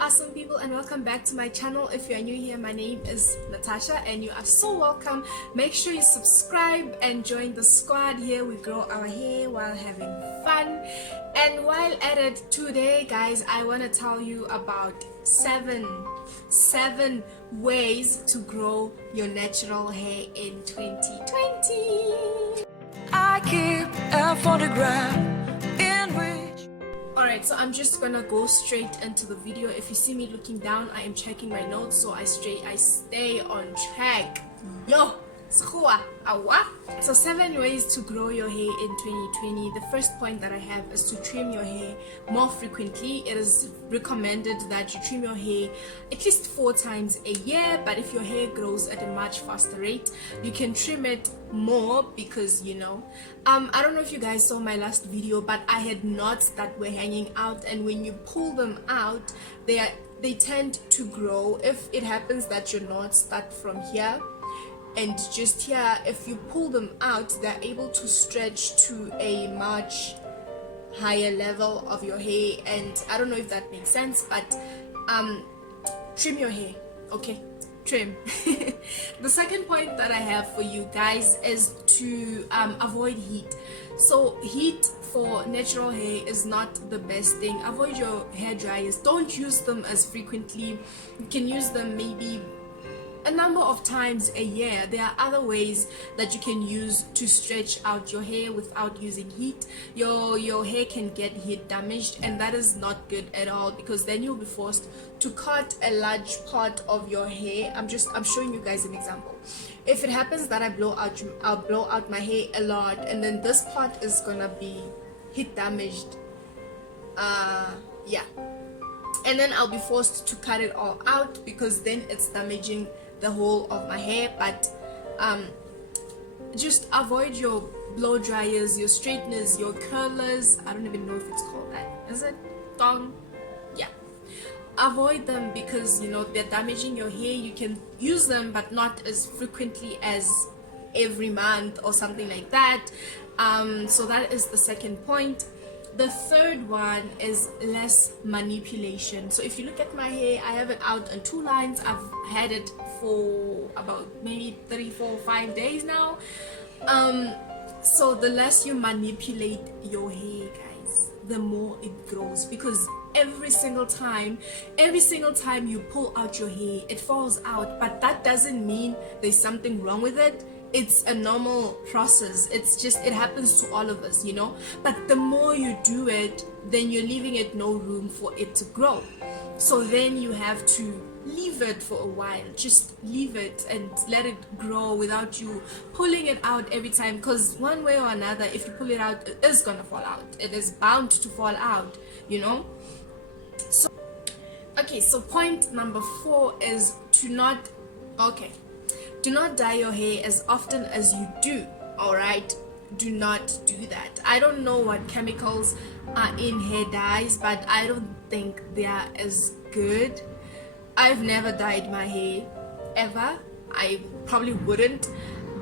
awesome people, and welcome back to my channel. If you are new here, my name is Natasha and you are so welcome. Make sure you subscribe and join the squad. Here we grow our hair while having fun. And while at it today, guys, I want to tell you about seven ways to grow your natural hair in 2020. I keep a photograph in which. Alright, so I'm just gonna go straight into the video. If you see me looking down, I am checking my notes so I stay on track. Yo! So 7 ways to grow your hair in 2020. The first point that I have is to trim your hair more frequently. It is recommended that you trim your hair at least 4 times a year, but if your hair grows at a much faster rate, you can trim it more because I don't know if you guys saw my last video, but I had knots that were hanging out, and when you pull them out, they tend to grow. If it happens that your knots start from here and just here, if you pull them out, they're able to stretch to a much higher level of your hair. And I don't know if that makes sense, but trim your hair, okay? Trim. The second point that I have for you guys is to avoid heat. So heat for natural hair is not the best thing. Avoid your hair dryers. Don't use them as frequently. You can use them maybe a number of times a year. There are other ways that you can use to stretch out your hair without using heat. Your hair can get heat damaged, and that is not good at all, because then you'll be forced to cut a large part of your hair. I'm showing you guys an example. If it happens that I'll blow out my hair a lot, and then this part is gonna be heat damaged, yeah, and then I'll be forced to cut it all out because then it's damaging the whole of my hair. But just avoid your blow dryers, your straighteners, your curlers. I don't even know if it's called that. Is it? Thong? Yeah. Avoid them because they're damaging your hair. You can use them, but not as frequently as every month or something like that. So that is the second point. The third one is less manipulation. So if you look at my hair, I have it out on 2 lines. I've had it for about maybe 3, 4, 5 days now. So the less you manipulate your hair, guys, the more it grows, because every single time you pull out your hair, it falls out. But that doesn't mean there's something wrong with it. It's a normal process. It's just, it happens to all of us, but the more you do it, then you're leaving it no room for it to grow. So then you have to leave it for a while. Just leave it and let it grow without you pulling it out every time, because one way or another, if you pull it out, it is gonna fall out. It is bound to fall out, So okay, so point number 4 is do not dye your hair as often as you do. Alright, do not do that. I don't know what chemicals are in hair dyes, but I don't think they are as good. I've never dyed my hair ever. I probably wouldn't,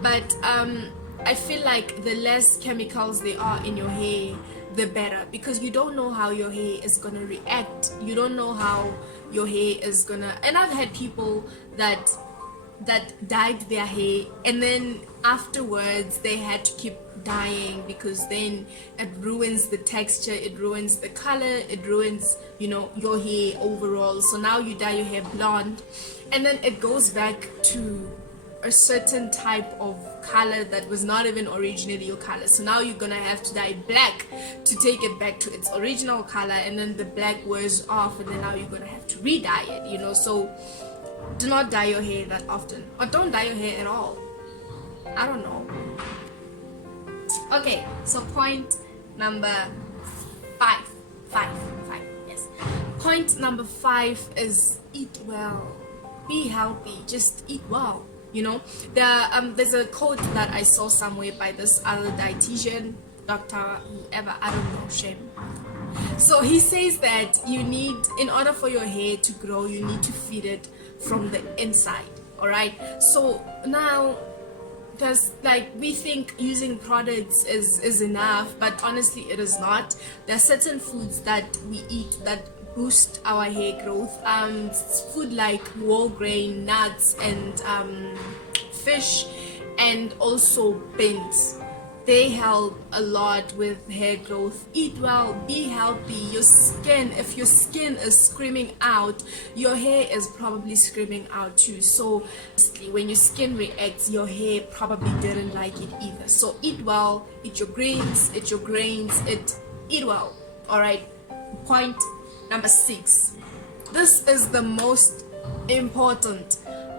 but I feel like the less chemicals there are in your hair, the better, because you don't know how your hair is gonna react. You don't know how your hair is gonna, and I've had people that dyed their hair, and then afterwards they had to keep dyeing because then it ruins the texture, it ruins the color, it ruins your hair overall. So now you dye your hair blonde, and then it goes back to a certain type of color that was not even originally your color. So now you're gonna have to dye black to take it back to its original color, and then the black wears off, and then now you're gonna have to re-dye it, so do not dye your hair that often, or don't dye your hair at all. I don't know. Okay, so point number 5. Yes. Point number 5 is eat well. Be healthy. Just eat well. There's a quote that I saw somewhere by this other dietitian, doctor, whoever, I don't know, shame. So he says that in order for your hair to grow, you need to feed it from the inside. Alright, so now, because we think using products is enough, but honestly it is not. There are certain foods that we eat that boost our hair growth. Food like whole grain, nuts, and fish, and also beans, they help a lot with hair growth. Eat well, be healthy. Your skin, if your skin is screaming out, your hair is probably screaming out too. So when your skin reacts, your hair probably didn't like it either. So eat well, eat your grains, eat well. All right, point number 6. This is the most important.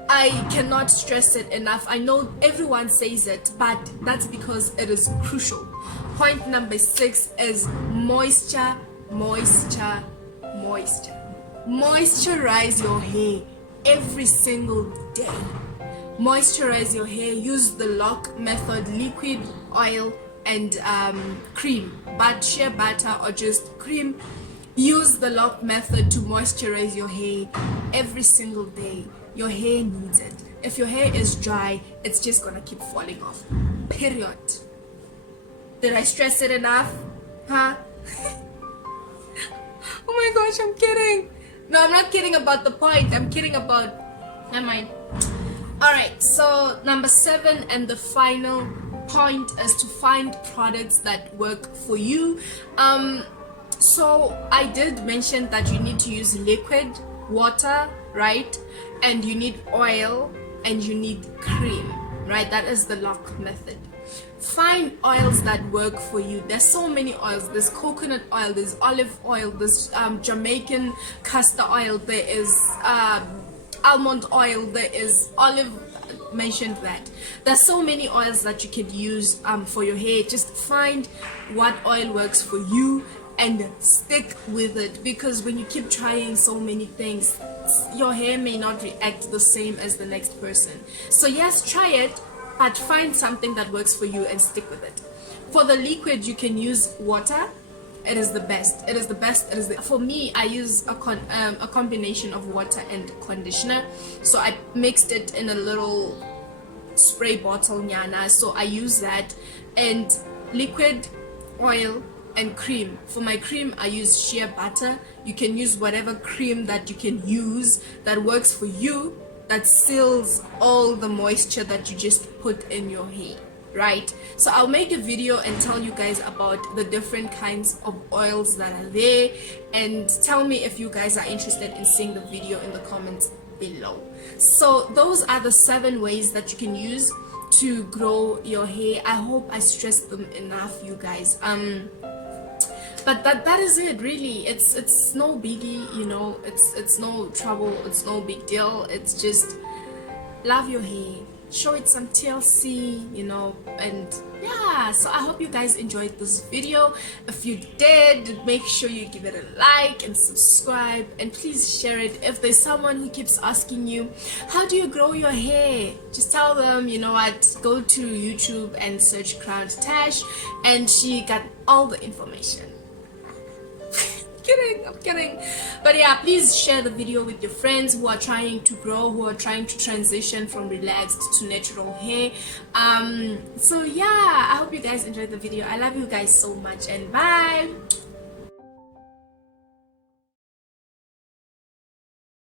I cannot stress it enough. I know everyone says it, but that's because it is crucial. Point number 6 is moisture, moisture, moisture. Moisturize your hair every single day. Moisturize your hair. Use the lock method: liquid, oil, and cream, but shea butter or just cream. Use the lock method to moisturize your hair every single day. Your hair needs it. If your hair is dry, it's just gonna keep falling off. Period. Did I stress it enough? Huh? Oh my gosh, I'm kidding. No, I'm not kidding about the point. I'm kidding about... Never mind. Alright, so number 7 and the final point is to find products that work for you. So I did mention that you need to use liquid, water, right? And you need oil and you need cream, right? That is the lock method. Find oils that work for you. There's so many oils. There's coconut oil, there's olive oil, there's Jamaican castor oil, there is almond oil, there is olive, mentioned that. There's so many oils that you could use for your hair. Just find what oil works for you and stick with it, because when you keep trying so many things, your hair may not react the same as the next person. So yes, try it, but find something that works for you and stick with it. For the liquid, you can use water. It is the best. It is the best. For me, I use a combination of water and conditioner. So I mixed it in a little spray bottle nyana. So I use that, and liquid, oil, and cream. For my cream, I use shea butter. You can use whatever cream that you can use that works for you, that seals all the moisture that you just put in your hair, right? So I'll make a video and tell you guys about the different kinds of oils that are there, and tell me if you guys are interested in seeing the video in the comments below. So those are the 7 ways that you can use to grow your hair. I hope I stressed them enough, you guys. But that is it, really. It's no biggie, you know. It's no trouble. It's no big deal. It's just love your hair, show it some TLC, you know. And yeah, so I hope you guys enjoyed this video. If you did, make sure you give it a like and subscribe, and please share it. If there's someone who keeps asking you, how do you grow your hair, just tell them, you know what, go to YouTube and search Crowned Tash, and she got all the information. I'm kidding. But yeah, please share the video with your friends who are trying to grow, who are trying to transition from relaxed to natural hair. So yeah, I hope you guys enjoyed the video. I love you guys so much, and bye.